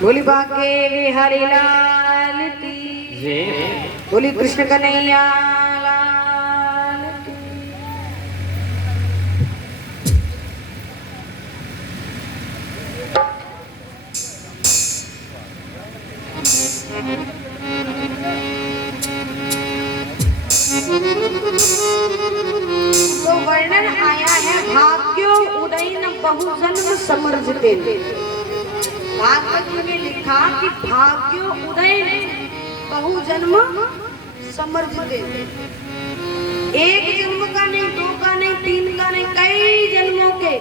बोली बाके हरि लाल की जय। बोली कृष्ण कन्हैया लाल की। तो वर्णन आया है भाग्यो उदयन बहुजन्म समर्जिते। भागवत में लिखा कि भाग्यो उदय बहुजन्म समर्जिते। एक जन्म का नहीं, दो का नहीं, तीन का नहीं, कई जन्मों के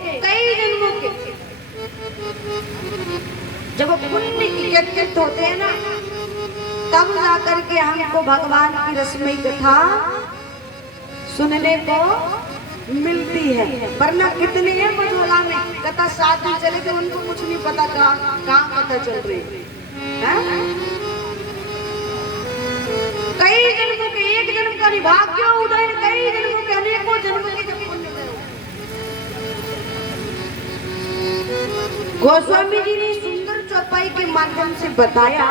जब पुण्य एकत्रित होते हैं ना, तब जाकर के हमको भगवान की रसमयी कथा सुनने को मिलती है। वरना कितने हैं मझोला में कथा साधु चले गए, उनको कुछ नहीं पता कहाँ कथा चल रही है। कई जन्मों के, एक जन्म का नहीं, भाग्य उदय कई जन्मों के, अनेकों जन्म के जब पुण्य गए। गोस्वामी जी ने सुंदर चौपाई के माध्यम से बताया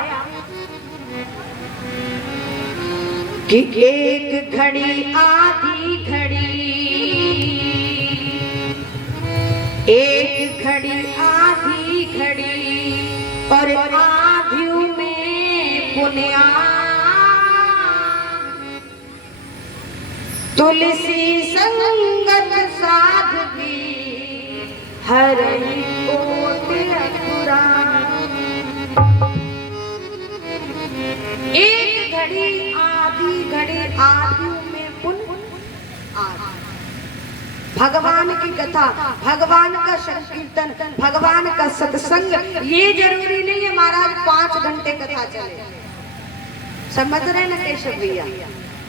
कि एक घड़ी आधी घड़ी, एक घड़ी आधी घड़ी, और आधियों में पुण्या तुलसी संगत साधवी हरि कोट अधूरा। एक घड़ी आधी घड़ी, आधियों में पुण्य आधी। भगवान की कथा, भगवान का संकीर्तन, भगवान का सत्संग, ये जरूरी नहीं है महाराज 5 घंटे कथा चले। समझ रहे ना केशव भैया,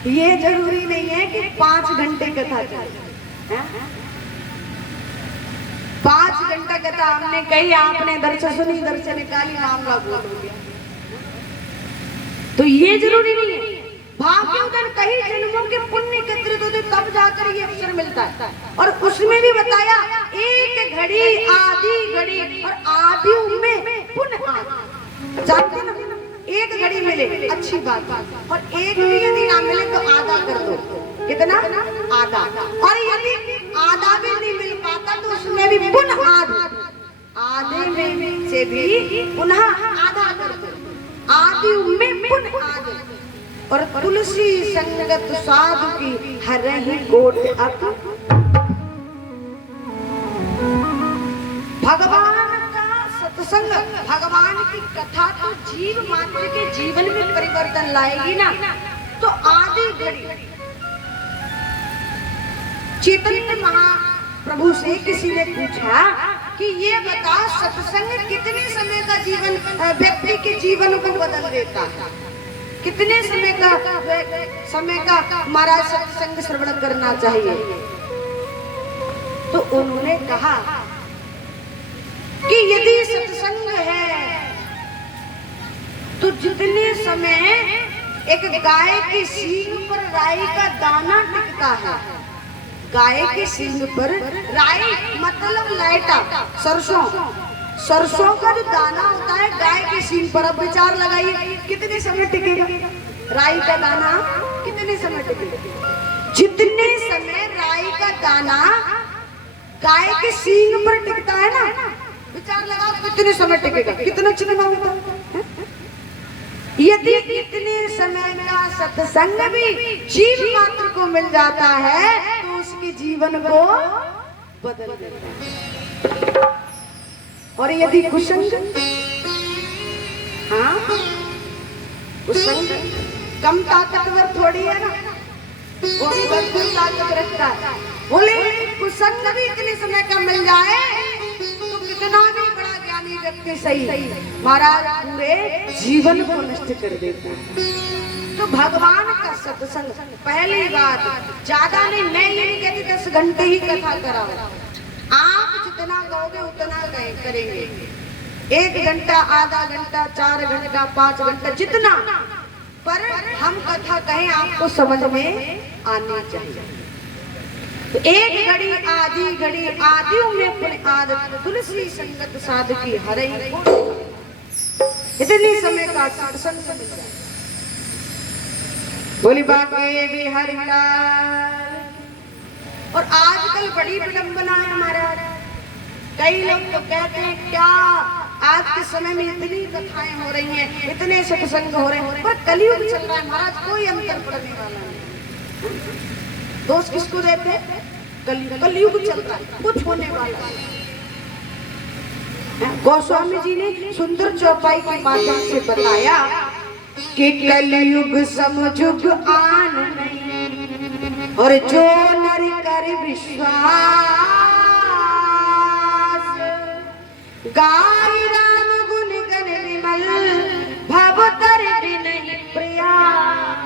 ये जरूरी नहीं है कि 5 घंटे कथा चले। 5 घंटा कथा हमने कही, आपने दर्शन सुनी, दर्शन निकाली, मामला बोल गया। तो ये जरूरी नहीं है। भाग्योदय कई जन्मों के पुण्य एकत्रित होते, तब जाकर ये अवसर मिलता है। और उसमें भी बताया एक घड़ी आधी घड़ी, और आधी में पुण्य। जानते ना, एक घड़ी मिले अच्छी बात, और एक भी यदि ना मिले तो आधा कर दो। कितना? आधा। और यदि आधा भी नहीं मिल पाता तो उसमें भी पुनः आधा, आधे में से भी पुनः आधा कर दो, आधी में पुनः आधा। और तुलसी संगत साधु की हरहि कोट अतु। भगवान का सत्संग, भगवान की कथा तो जीव मात्र के जीवन में परिवर्तन लाएगी ना। तो आधी घड़ी चैतन्य महाप्रभु से किसी ने पूछा कि ये बता, सत्संग कितने समय का जीवन, व्यक्ति के जीवन को बदल देता है? कितने समय का महाराज सत्संग श्रवण करना चाहिए? तो उन्होंने कहा कि यदि सत्संग है तो जितने समय एक गाय के सींग पर राई का दाना टिकता है, गाय के सींग पर राई मतलब लाइटा, सरसों का जो दाना होता है गाय के सींग पर। अब विचार लगाइए कितने समय टिकेगा राई का दाना, कितने समय टिकेगा? जितने समय राई का दाना गाय के सींग पर टिकता है ना, विचार लगाओ कितने समय टिकेगा, कितना चिकना होता है। यदि इतने समय का सत्संग भी जीव मात्र को मिल जाता है तो उसके जीवन को बदल देता है। और यदि कुसंग, हाँ कुसंग कम ताकतवर थोड़ी है ना, वो भरपूर ताकत रखता है। बोले कुसंग भी इतने समय का मिल जाए तो कितना भी बड़ा ज्ञानी व्यक्ति सही महाराज पूरे जीवन को नष्ट कर देता है। तो भगवान का सत्संग, पहली बात ज्यादा नहीं, मैं ये नहीं कहती 10 घंटे ही कथा कराओ, आप जितना कहोगे उतना करेंगे। 1 घंटा, आधा घंटा, 4 घंटा, 5 घंटा, जितना, पर हम कथा कहें आपको समझ में आनी चाहिए। तो 1 घड़ी आधी घड़ी आदियों में अपने आदत तुलसी संगत साधकी हरई, इतनी समय का सत्संग मिल जाए। बोली बाके बिहारी लाल। और आजकल बड़ी विडंबना है महाराज। कई लोग तो कहते हैं क्या आज के समय में इतनी कथाएं हो रही हैं, इतने सत्संग हो रहे हैं, पर कलयुग चल रहा है महाराज, कोई अंतर पड़ने वाला नहीं। दोष किसको देते हैं? कलयुग चल रहा है, कुछ होने वाला है। गोस्वामी जी ने सुंदर चौपाई के माध्यम से बताया कि कलयुग समयुग आन नहीं, और जो नर कर विश्वास, गाय राम गुण गण विमल, भव तर नहीं प्रयास।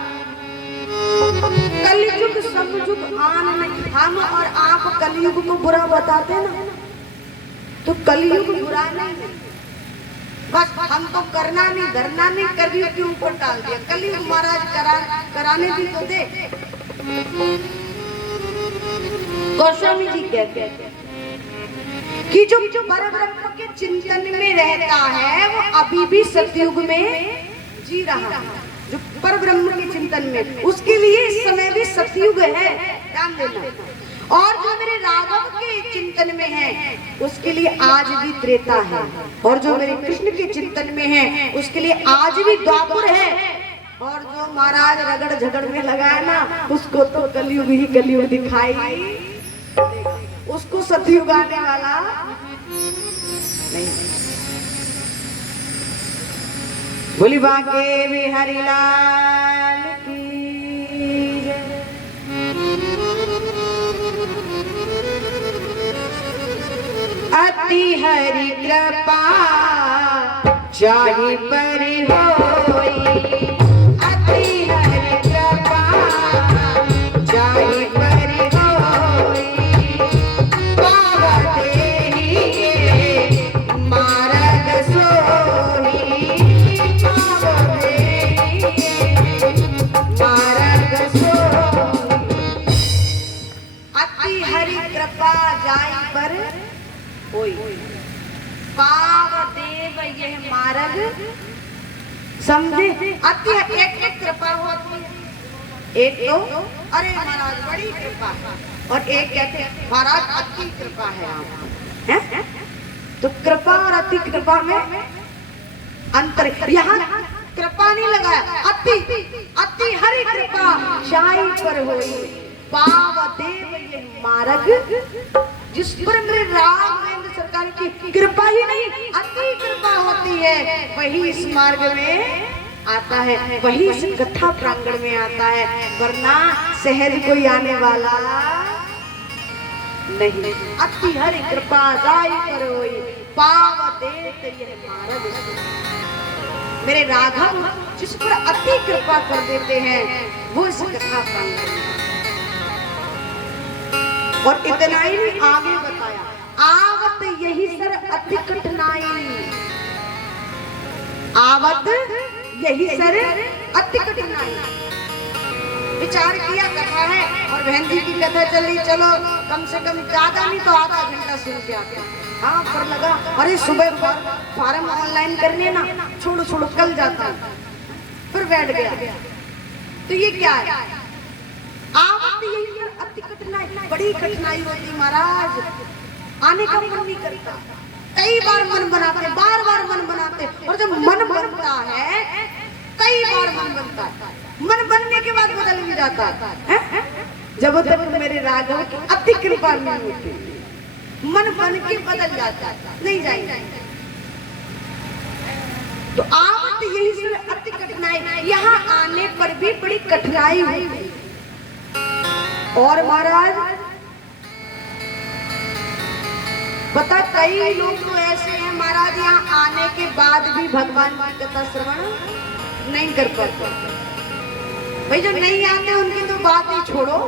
कलयुग समयुग आन नहीं। हम और आप कलयुग को बुरा बताते ना, तो कलयुग बुरा नहीं, बस हमको करना नहीं, धरना नहीं, कलयुग के ऊपर डाल दिया। कलयुग महाराज कराने भी तो दे। गोस्वामी जी कहते हैं कि जो परब्रह्म के चिंतन में रहता है वो अभी भी सतयुग में जी रहा है। जो परब्रह्म के चिंतन में, उसके लिए इस समय भी सतयुग है, ध्यान देना। और जो मेरे राघव के चिंतन में है उसके लिए आज भी त्रेता है, और जो मेरे कृष्ण के चिंतन में है उसके लिए आज भी द्वापर है। और जो महाराज रगड़ झगड़ में लगा है ना, उसको तो कलयुग ही कलयुग दिखाई, उसको सतयुग आने वाला नहीं। बोली बाके बिहारी लाल की जय। अति हरि कृपा चाहि पर होई, अति हरि कृपा चाहि पर होई, पावत ही मार्ग सोई, पावत ही मार्ग सोई। अति हरि कृपा जाहि पर होई, पाव देव यह मार्ग समझे। अति एक कृपा होती है, एक तो अरे महाराज बड़ी कृपा, और एक कहते हैं महाराज अति कृपा है आप हैं? तो कृपा और अति कृपा में अंतर। यहाँ कृपा नहीं लगाया, अति हरि कृपा चाहि पर होई, पाव देव यह मार्ग, जिस पर मेरे राघवेंद्र सरकार की कृपा ही नहीं अति कृपा होती है, वही इस मार्ग में आता है, वही इस कथा प्रांगण में आता है, वरना शहर कोई आने वाला नहीं। अति हरि कृपा जाहि पर होई, पाव देत यह मार्ग। मेरे राघव जिस पर अति कृपा कर देते हैं वो इस कथा प्रांगण में। और इतना ही नहीं, आगे बताया आवत यही सर अति कठिनाई, आवत यही सर अति कठिनाई। विचार किया, कथा है और बहन जी की कथा चली, चलो कम से कम ज्यादा नहीं तो आधा घंटा सुन के आते। हाँ पर लगा अरे सुबह फॉर्म ऑनलाइन करने ना, छोड़ो कल जाता, फिर बैठ गया। तो ये क्या है? आवत यही सर अति कठिनाई, बड़ी कठिनाई होती महाराज, आने का मन नहीं करता, कई बार मन बनाते, बार बार मन बनाते, और जब मन बनता है कई बार मन बनता है, मन बनने के बाद बदल भी जाता है। जब तक मेरे राघव की अति कृपा नहीं होती, मन बन के बदल जाता है, नहीं जाएगा। तो आवत यही से अति कठिनाई, यहाँ आने पर भी बड़ी कठिनाई हुई। और महाराज पता, कई लोग तो ऐसे हैं महाराज यहाँ आने के बाद भी भगवान की कथा श्रवण नहीं कर पाते। भाई जो नहीं आते उनकी तो बात ही छोड़ो,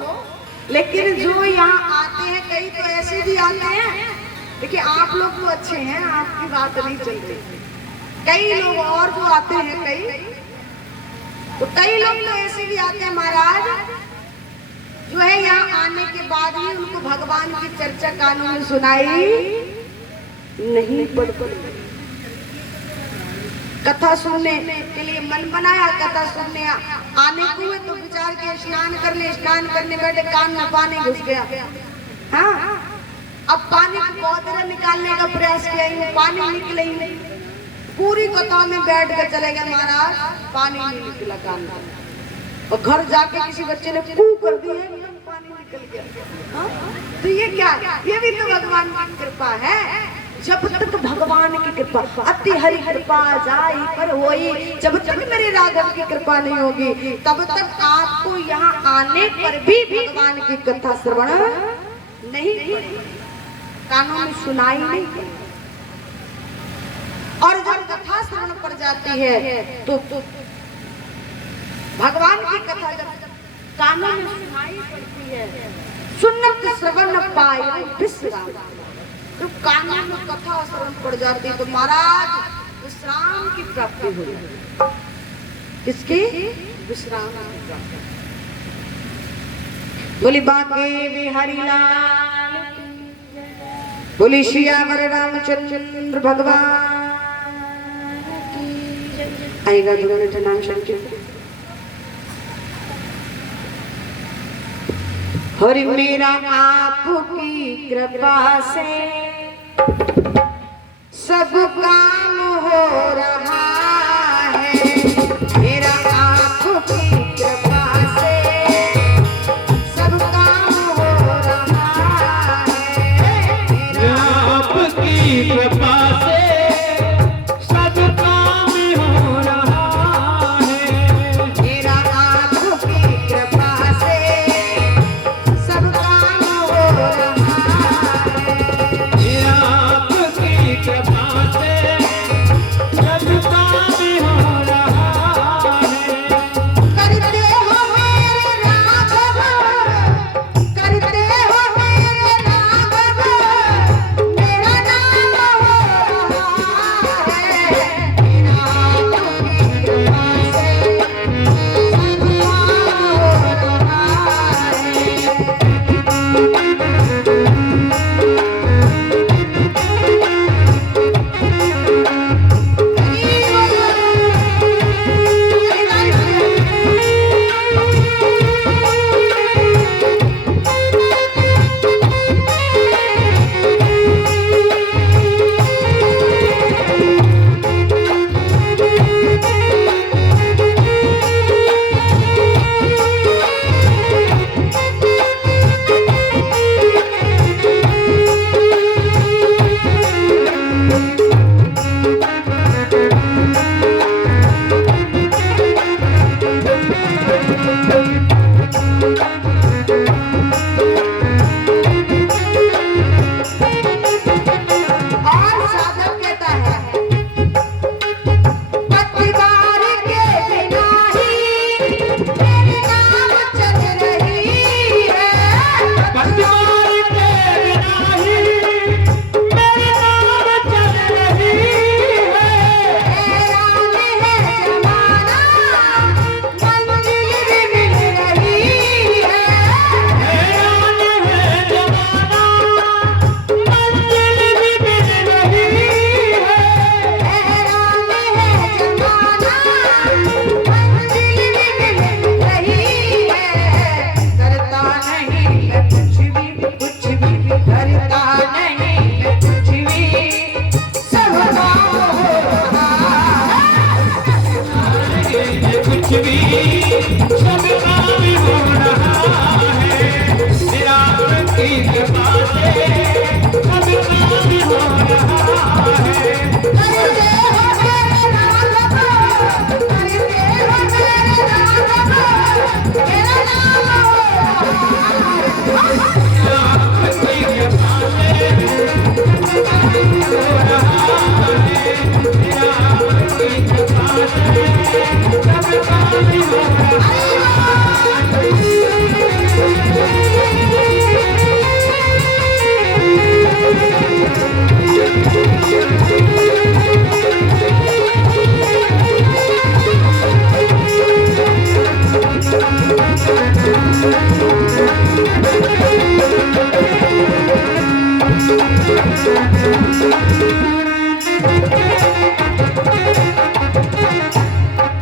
लेकिन जो यहाँ आते हैं कई तो ऐसे भी आते हैं देखिए आप लोग तो अच्छे हैं, आपकी बात नहीं चलती। कई लोग और जो आते हैं कई लोग तो ऐसे भी आते हैं महाराज, जो है यहाँ आने के बाद भी उनको भगवान की चर्चा कानों में सुनाई नहीं पड़ती। कथा सुनने के लिए मन बनाया, कथा सुनने आने को हुए तो विचार के स्नान कर ले, स्नान करने बैठे कान में पानी घुस गया। हाँ, अब पानी को बहुत देर निकालने का प्रयास किया, पानी निकले ही नहीं। पूरी कथा में बैठ कर चले गए महाराज, पानी नहीं निकला कान में। और घर जाके किसी बच्चे ने पू कर दिया, पानी निकल गया। हाँ? तो ये क्या, ये भी तो भगवान की कृपा है। जब तक भगवान की कृपा, अति हरि कृपा जाई पर होई, जब तक मेरे राघव की कृपा नहीं होगी तब तक आपको यहाँ आने पर भी भगवान की कथा श्रवण नहीं, कानों में सुनाई नहीं। और जब कथा श्रवण पड़ जाती है तो भगवान की कथा जब कानों में सुनाई पड़ती है, सुन्नत श्रवण पाए विश्राम। जब कानों में कथा श्रवण पड़ जाती है तो महाराज विश्राम की प्राप्ति हो जाती। किसकी? विश्राम की प्राप्ति। बोली बांके बिहारी लाल, बोली सियावर रामचंद्र भगवान। आएगा जो नाम संकीर्तन। हरि मेरा आपकी कृपा से सब काम हो रहा है, मेरा आपकी कृपा से सब काम हो रहा है, मेरा आपकी कृपा से सब काम हो रहा है, मेरा आपकी कृपा से सब काम हो रहा है, मेरा आपकी कृपा से सब काम हो रहा है। करते हो मेरे राघव, करते हो मेरे राघव, मेरा नाम हो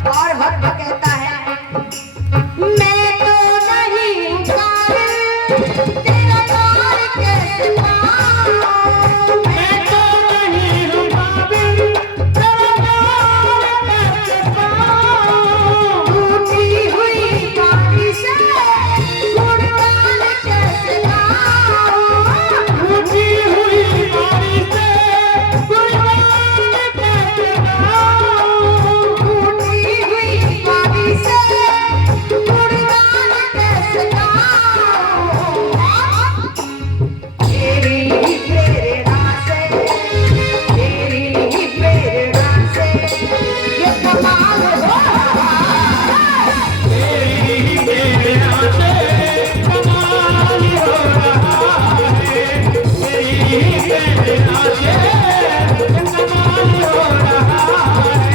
और भक्त कहता है मैं तो नहीं हूँ काबिल, तेरा प्यार कैसे पाऊं। मैं तो नहीं हूँ काबिल, तेरा प्यार कैसे पाऊं। टूटी हुई बारी से गुणगान कैसे गाऊं। टूटी हुई बारी से गुणगान कैसे गाऊं। टूटी हुई बारी से गुणगान कैसे गाऊं। तेरी ही प्रेरणा से, तेरी ही प्रेरणा से ये कमाल हो रहा है। तेरी ही प्रेरणा से कमाल हो रहा है। तेरी ही प्रेरणा से कमाल हो रहा है।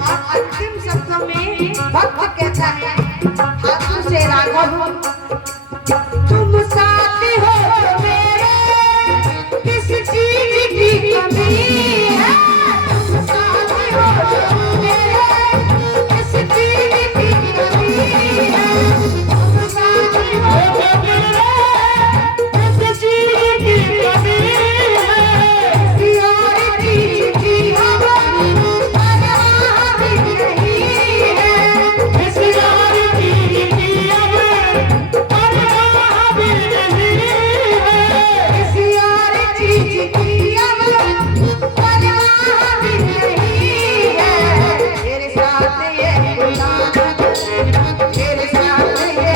और अंतिम शब्दों में भक्त कहता है ठाकुर से राघव, तुम साथ हो तो मेरे किस चीज की कमी है। तुम साथ हो तो मेरे किस चीज की कमी है। तुम साथ हो तो मेरे किस चीज की कमी है। किसी और चीज की हमें परवाह भी नहीं है। किसी और चीज की हमें परवाह भी नहीं है। किसी और चीज की हमें परवाह भी नहीं है। तेरे साथ ये गुलाम, तेरे साथ ये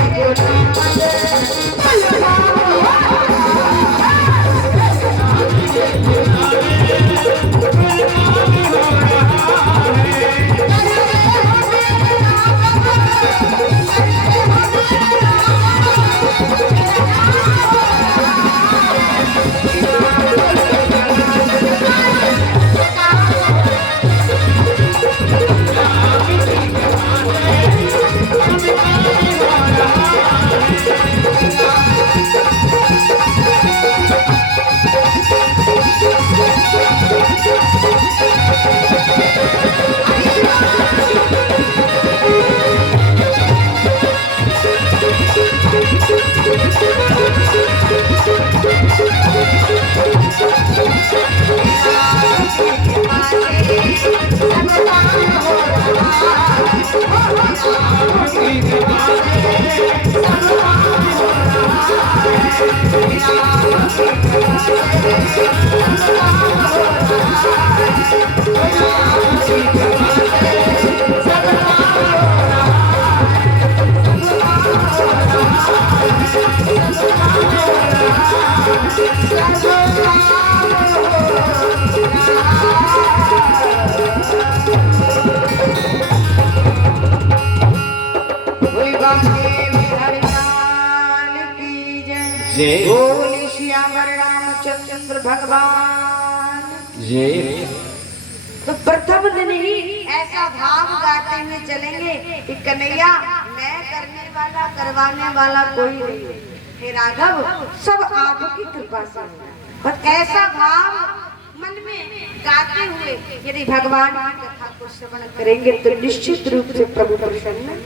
जय बोले श्यामर रामचंद्र भगवान। जय। तो प्रथम दिन ही ऐसा भाव गाते हुए चलेंगे कि कन्हैया मैं करने वाला करवाने वाला कोई नहीं, हे राघव सब आपकी कृपा से। और ऐसा भाव मन में गाते हुए यदि भगवान की कथा को श्रवण करेंगे तो निश्चित रूप से प्रभु प्रसन्न।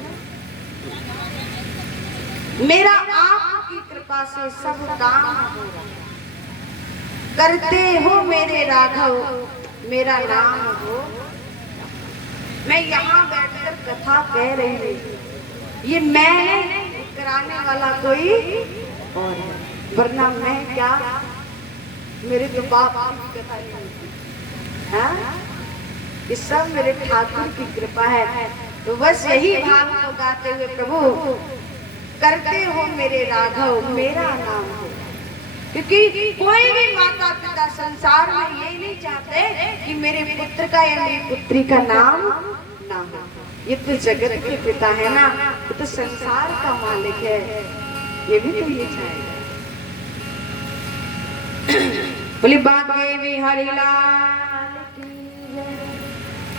मेरा आपकी कृपा से सब काम होगा। करते हो मेरे राघव मेरा नाम हो। मैं यहाँ बैठकर कथा कह रही हूँ, ये मैं कराने वाला कोई और है, वरना मैं क्या, मेरे तो बाप की कथा नहीं होती। हाँ, ये सब मेरे ठाकुर की कृपा है। तो बस यही भाव को गाते हुए प्रभु करते हो मेरे राघव मेरा नाम हो। क्योंकि कोई भी माता पिता संसार में ये नहीं चाहते कि मेरे पुत्र का या मेरी पुत्री का नाम ना हो। ये तो जगत के पिता है ना, ये तो संसार का मालिक है, ये भी तो ये चाहेगा। बोली बागे बिहारी लाल की जय।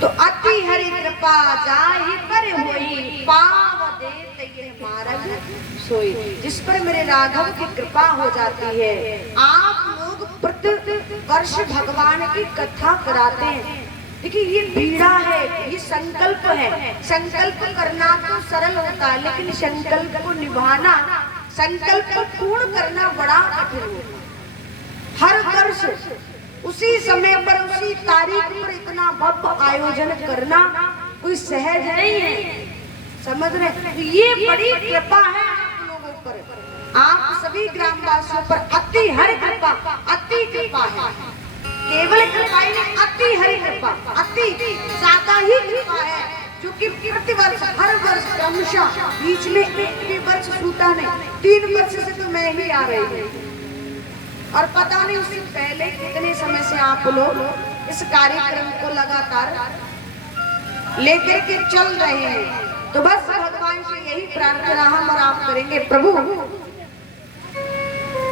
तो अति हरि कृपा जाहि पर होई, पाव देत ये मार्ग सोई। जिस पर मेरे राघव की कृपा हो जाती है, आप लोग प्रति वर्ष भगवान की कथा कराते हैं। देखिए ये पीड़ा है, ये संकल्प है। संकल्प करना तो सरल होता है, लेकिन संकल्प को निभाना, संकल्प को पूर्ण करना बड़ा कठिन होता है। हर वर्ष उसी समय पर उसी तारीख पर इतना भव्य आयोजन करना कोई सहज नहीं है, समझ रहे? तो ये बड़ी कृपा है आप लोगों पर, आप सभी ग्रामवासियों पर अति हरि कृपा, अति कृपा है। केवल कृपा ही नहीं, अति हरि कृपा, अति ज्यादा ही कृपा है, जो कि प्रति वर्ष हर वर्ष क्रमशः, बीच में एक भी वर्ष छूटा नहीं। 3 वर्ष से तो मैं ही आ रही हूँ, और पता नहीं उससे पहले कितने समय से आप लोग इस कार्यक्रम को लगातार लेकर के चल रहे हैं। तो बस भगवान से यही प्रार्थना हम और आप करेंगे, प्रभु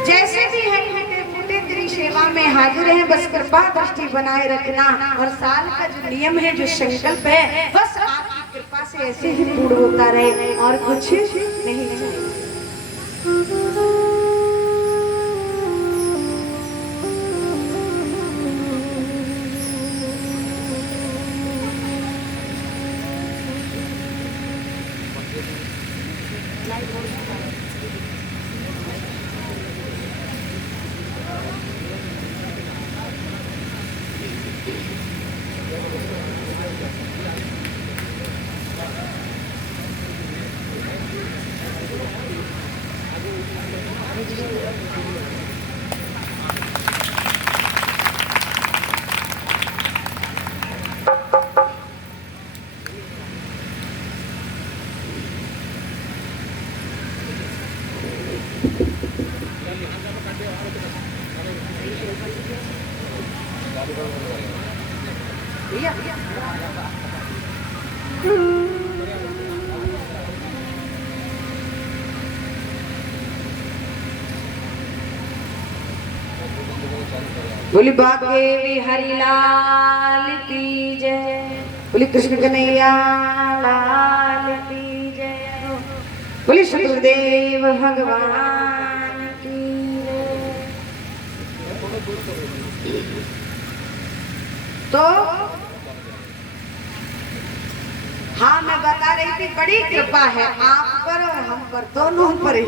जैसे भी है टूटे तेरी सेवा में हाजिर है, बस कृपा दृष्टि बनाए रखना। और साल का जो नियम है, जो संकल्प है, बस आपकी कृपा से ऐसे ही पूर्ण होता रहे, और कुछ नहीं चाहिए। बोली बागे बिहारी लाल की जय। बोली कृष्ण कन्हैया लाल की जय। बोली शुक्रदेव भगवान की जय। तो हाँ, मैं बता रही थी, बड़ी कृपा है आप पर और हम पर, दोनों पर ही।